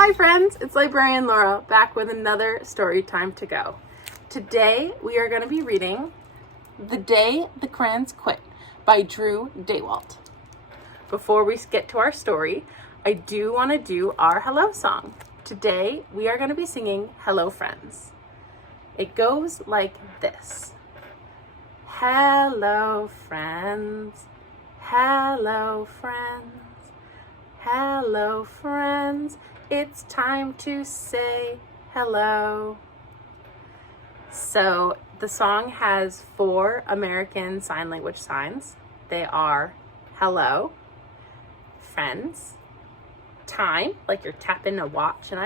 Hi friends, it's Librarian Laura back with another story time to go. Today we are going to be reading The Day the Crayons Quit by Drew Daywalt. Before we get to our story, I do want to do our hello song. Today we are going to be singing Hello Friends. It goes like this. Hello friends, hello friends, hello friends. It's time to say hello. So the song has 4 American Sign Language signs. They are hello, friends, time, like you're tapping a watch. And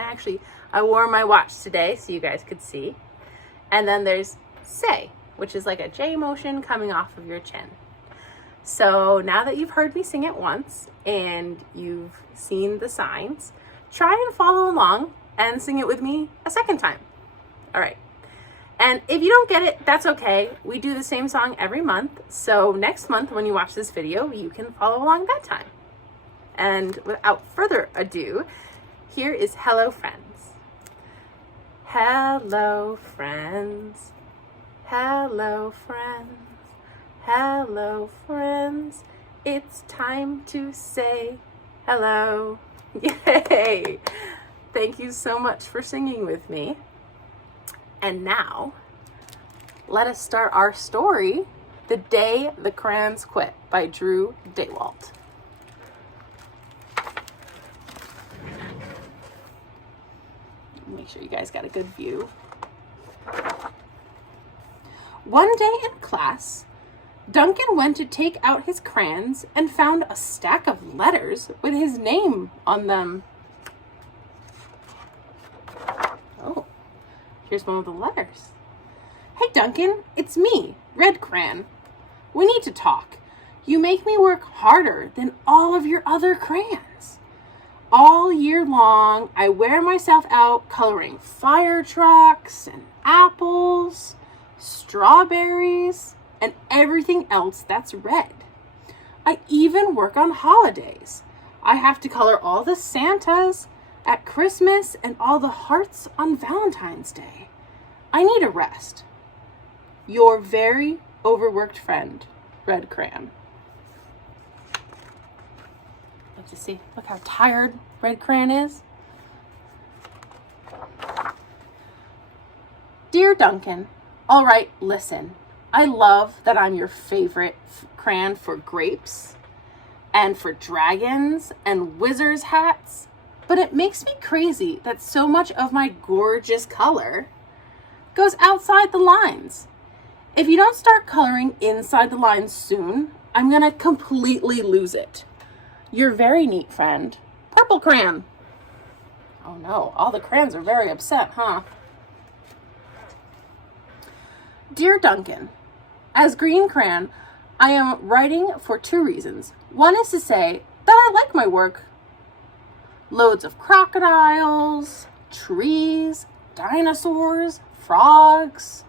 I wore my watch today so you guys could see. And then there's say, which is like a J motion coming off of your chin. So now that you've heard me sing it once and you've seen the signs, try and follow along and sing it with me a second time. All right. And if you don't get it, that's okay. We do the same song every month. So next month when you watch this video, you can follow along that time. And without further ado, here is Hello Friends. Hello friends. Hello friends. Hello friends. It's time to say hello. Yay! Thank you so much for singing with me. And now, let us start our story, The Day the Crayons Quit by Drew Daywalt. Make sure you guys got a good view. One day in class, Duncan went to take out his crayons and found a stack of letters with his name on them. Oh, here's one of the letters. Hey Duncan, it's me, Red Crayon. We need to talk. You make me work harder than all of your other crayons. All year long, I wear myself out coloring fire trucks and apples, strawberries, and everything else that's red. I even work on holidays. I have to color all the Santas at Christmas and all the hearts on Valentine's Day. I need a rest. Your very overworked friend, Red Crayon. Let's just see. Look how tired Red Crayon is. Dear Duncan, all right, listen. I love that I'm your favorite crayon for grapes and for dragons and wizards' hats, but it makes me crazy that so much of my gorgeous color goes outside the lines. If you don't start coloring inside the lines soon, I'm gonna completely lose it. Your very neat friend, Purple Crayon. Oh no, all the crayons are very upset, huh? Dear Duncan, as Green Crayon, I am writing for 2 reasons. One is to say that I like my work. Loads of crocodiles, trees, dinosaurs, frogs.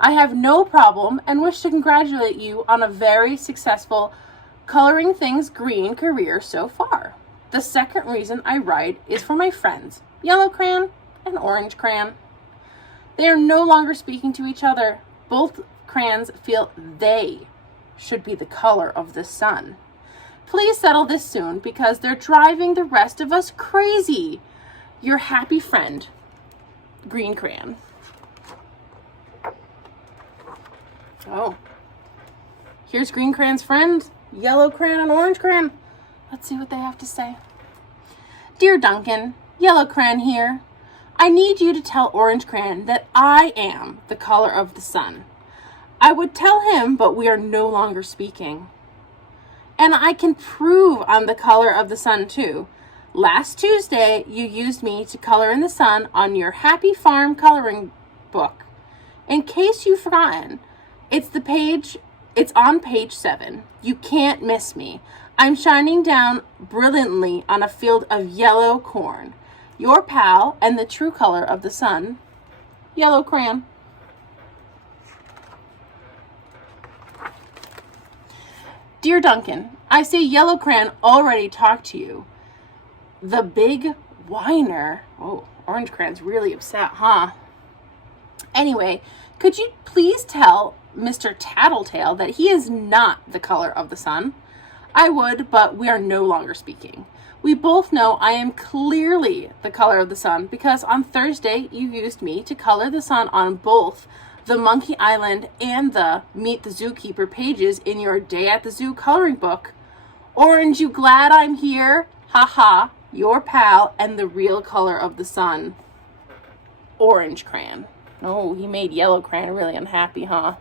I have no problem and wish to congratulate you on a very successful coloring things green career so far. The second reason I write is for my friends, Yellow Crayon and Orange Crayon. They are no longer speaking to each other. Both crayons feel they should be the color of the sun. Please settle this soon because they're driving the rest of us crazy. Your happy friend, Green Crayon. Oh, here's Green Crayon's friend, Yellow Crayon and Orange Crayon. Let's see what they have to say. Dear Duncan, Yellow Crayon here. I need you to tell Orange Crayon that I am the color of the sun. I would tell him, but we are no longer speaking. And I can prove I'm the color of the sun too. Last Tuesday, you used me to color in the sun on your Happy Farm coloring book. In case you've forgotten, it's on page 7. You can't miss me. I'm shining down brilliantly on a field of yellow corn. Your pal and the true color of the sun, Yellow Crayon. Dear Duncan, I see Yellow Crayon already talked to you. The big whiner. Oh, Orange Cran's really upset, huh? Anyway, could you please tell Mr. Tattletale that he is not the color of the sun? I would, but we are no longer speaking. We both know I am clearly the color of the sun because on Thursday you used me to color the sun on both the Monkey Island and the Meet the Zookeeper pages in your Day at the Zoo coloring book. Orange, you glad I'm here? Haha, your pal and the real color of the sun. Orange Crayon. Oh, he made Yellow Crayon really unhappy, huh?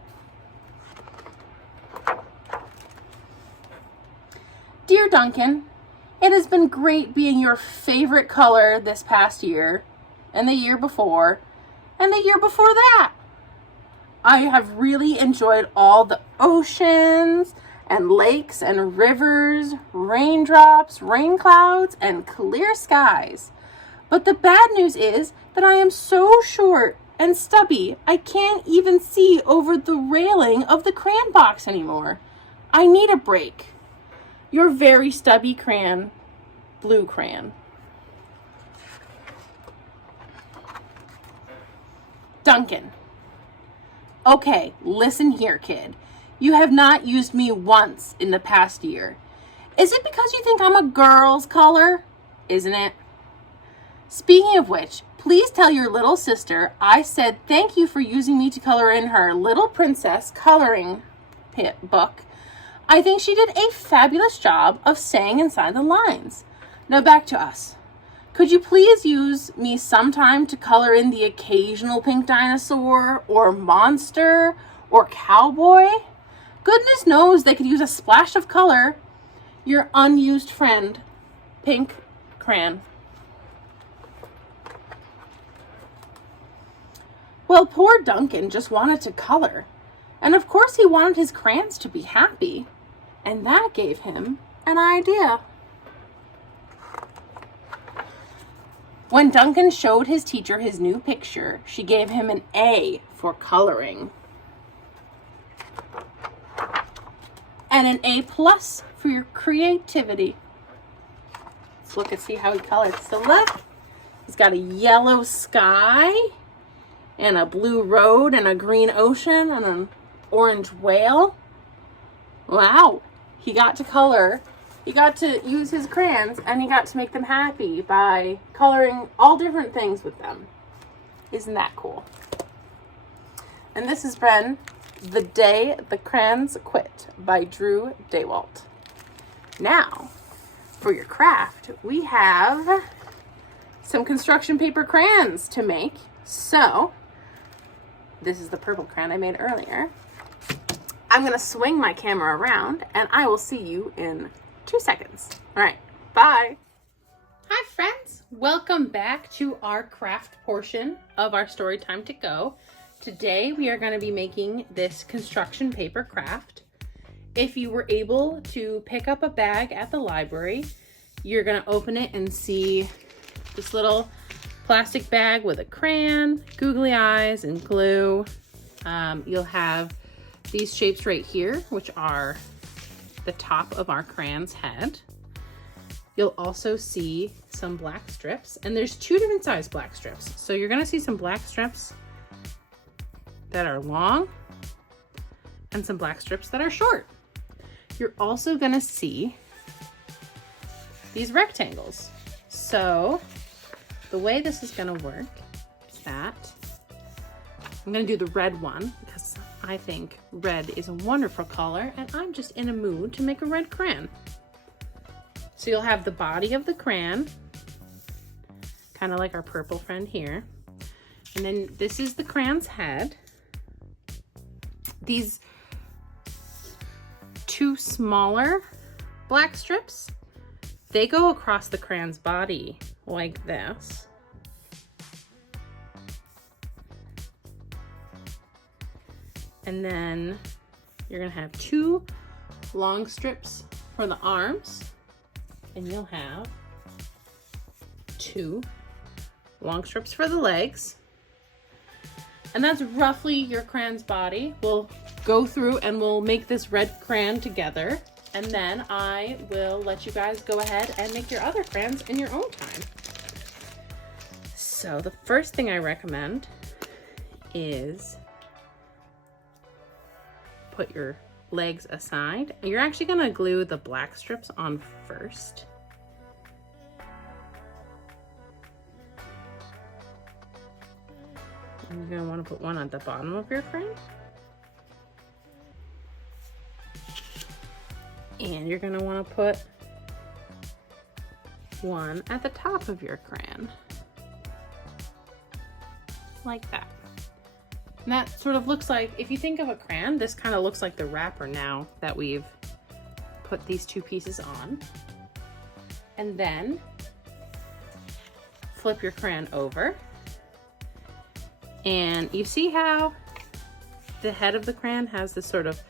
Dear Duncan, it has been great being your favorite color this past year, and the year before, and the year before that. I have really enjoyed all the oceans and lakes and rivers, raindrops, rain clouds, and clear skies. But the bad news is that I am so short and stubby, I can't even see over the railing of the crayon box anymore. I need a break. Your very stubby crayon, Blue Crayon. Duncan. Okay, listen here, kid. You have not used me once in the past year. Is it because you think I'm a girl's color? Isn't it? Speaking of which, please tell your little sister I said thank you for using me to color in her Little Princess coloring book. I think she did a fabulous job of saying inside the lines. Now back to us. Could you please use me sometime to color in the occasional pink dinosaur or monster or cowboy? Goodness knows they could use a splash of color. Your unused friend, Pink Crayon. Well, poor Duncan just wanted to color. And of course he wanted his crayons to be happy. And that gave him an idea. When Duncan showed his teacher his new picture, she gave him an A for coloring. And an A+ for your creativity. Let's look and see how he colored. So look, he's got a yellow sky, and a blue road, and a green ocean, and an orange whale. Wow, he got to color. He got to use his crayons, and he got to make them happy by coloring all different things with them. Isn't that cool? And this has been The Day the Crayons Quit by Drew Daywalt. Now, for your craft, we have some construction paper crayons to make. So, this is the purple crayon I made earlier. I'm going to swing my camera around, and I will see you in 2 seconds. All right, bye. Hi, friends. Welcome back to our craft portion of our story time to go. Today, we are going to be making this construction paper craft. If you were able to pick up a bag at the library, you're going to open it and see this little plastic bag with a crayon, googly eyes, and glue. You'll have these shapes right here, which are the top of our crayon's head. You'll also see some black strips, and there's 2 different size black strips. So you're gonna see some black strips that are long and some black strips that are short. You're also gonna see these rectangles. So the way this is gonna work is that I'm gonna do the red one because I think red is a wonderful color and I'm just in a mood to make a red crayon. So you'll have the body of the crayon, kind of like our purple friend here. And then this is the crayon's head. These 2 smaller black strips, they go across the crayon's body like this. And then you're gonna have 2 long strips for the arms, and you'll have 2 long strips for the legs. And that's roughly your crayon's body. We'll go through and we'll make this red crayon together, and then I will let you guys go ahead and make your other crayons in your own time. So the first thing I recommend is put your legs aside. You're actually gonna glue the black strips on first. And you're gonna wanna put one at the bottom of your frame. And you're gonna wanna put one at the top of your crayon. Like that. And that sort of looks like, if you think of a crayon, this kind of looks like the wrapper now that we've put these two pieces on. And then flip your crayon over. And you see how the head of the crayon has this sort of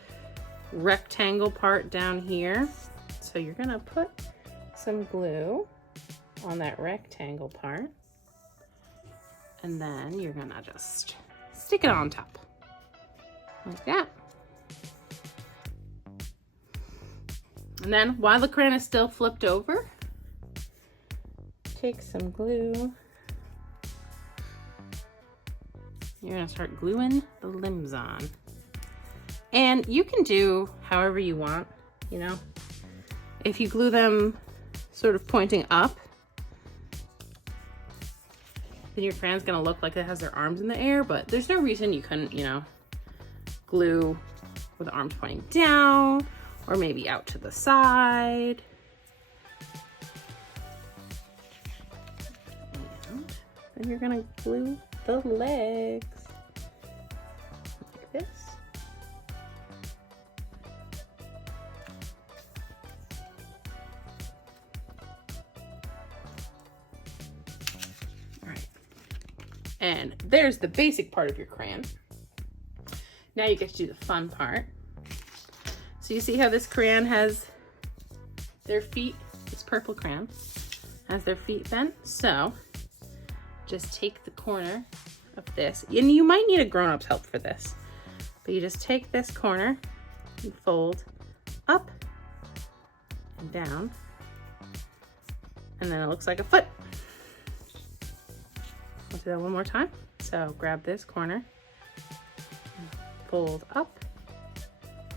rectangle part down here? So you're gonna put some glue on that rectangle part. And then you're gonna just stick it on top, like that. And then while the crayon is still flipped over, take some glue. You're gonna start gluing the limbs on. And you can do however you want, you know. If you glue them sort of pointing up, then your crayon's gonna look like it has their arms in the air, but there's no reason you couldn't, you know, glue with the arms pointing down or maybe out to the side. And then you're gonna glue the legs like this. And there's the basic part of your crayon. Now you get to do the fun part. So you see how this crayon has their feet, this purple crayon has their feet bent. So just take the corner of this, and you might need a grown-up's help for this, but you just take this corner and fold up and down, and then it looks like a foot. I'll do that one more time. So grab this corner, fold up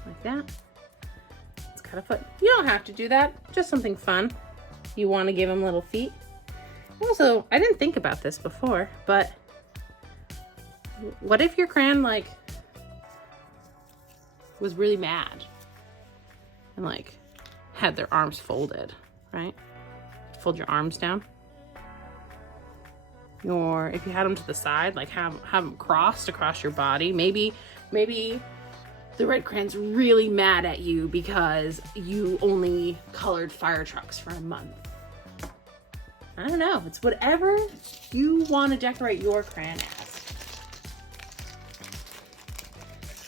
like that. It's got a foot. You don't have to do that, just something fun. You want to give them little feet. Also, I didn't think about this before, but what if your crayon like was really mad and like had their arms folded, right? Fold your arms down. Or if you had them to the side, like have them crossed across your body. Maybe the red crayon's really mad at you because you only colored fire trucks for a month. I don't know. It's whatever you want to decorate your crayon as.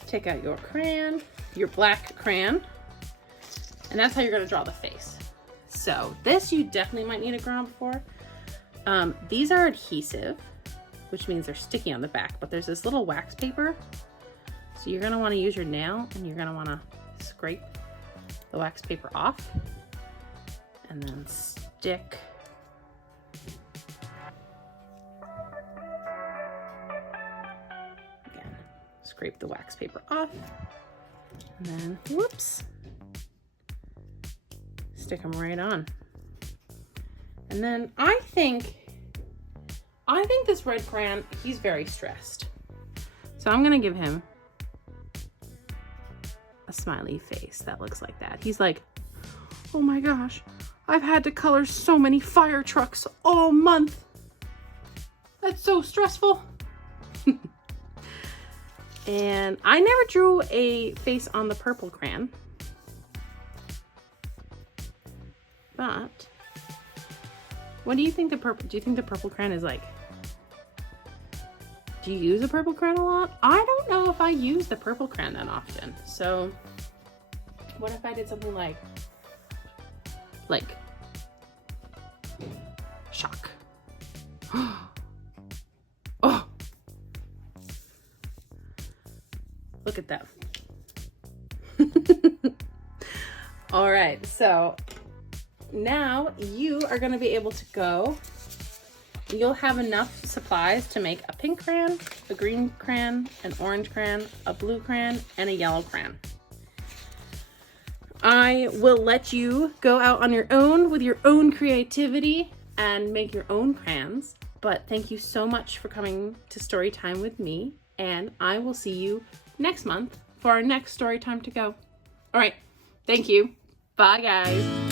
Take out your crayon, your black crayon, and that's how you're going to draw the face. So this you definitely might need a ground for. These are adhesive, which means they're sticky on the back, but there's this little wax paper. So you're gonna wanna use your nail and you're gonna wanna scrape the wax paper off and then stick again, scrape the wax paper off and then whoops, stick them right on. And then I think this red crayon, he's very stressed. So I'm gonna give him a smiley face that looks like that. He's like, oh my gosh, I've had to color so many fire trucks all month. That's so stressful. And I never drew a face on the purple crayon, but what do you think do you think the purple crayon is like? Do you use a purple crayon a lot? I don't know if I use the purple crayon that often. So what if I did something like shock? Oh, look at that. All right, so now you are going to be able to go you'll have enough supplies to make a pink crayon, a green crayon, an orange crayon, a blue crayon, and a yellow crayon. I will let you go out on your own with your own creativity and make your own crayons. But thank you so much for coming to story time with me, and I will see you next month for our next story time to go. All right, thank you. Bye, guys.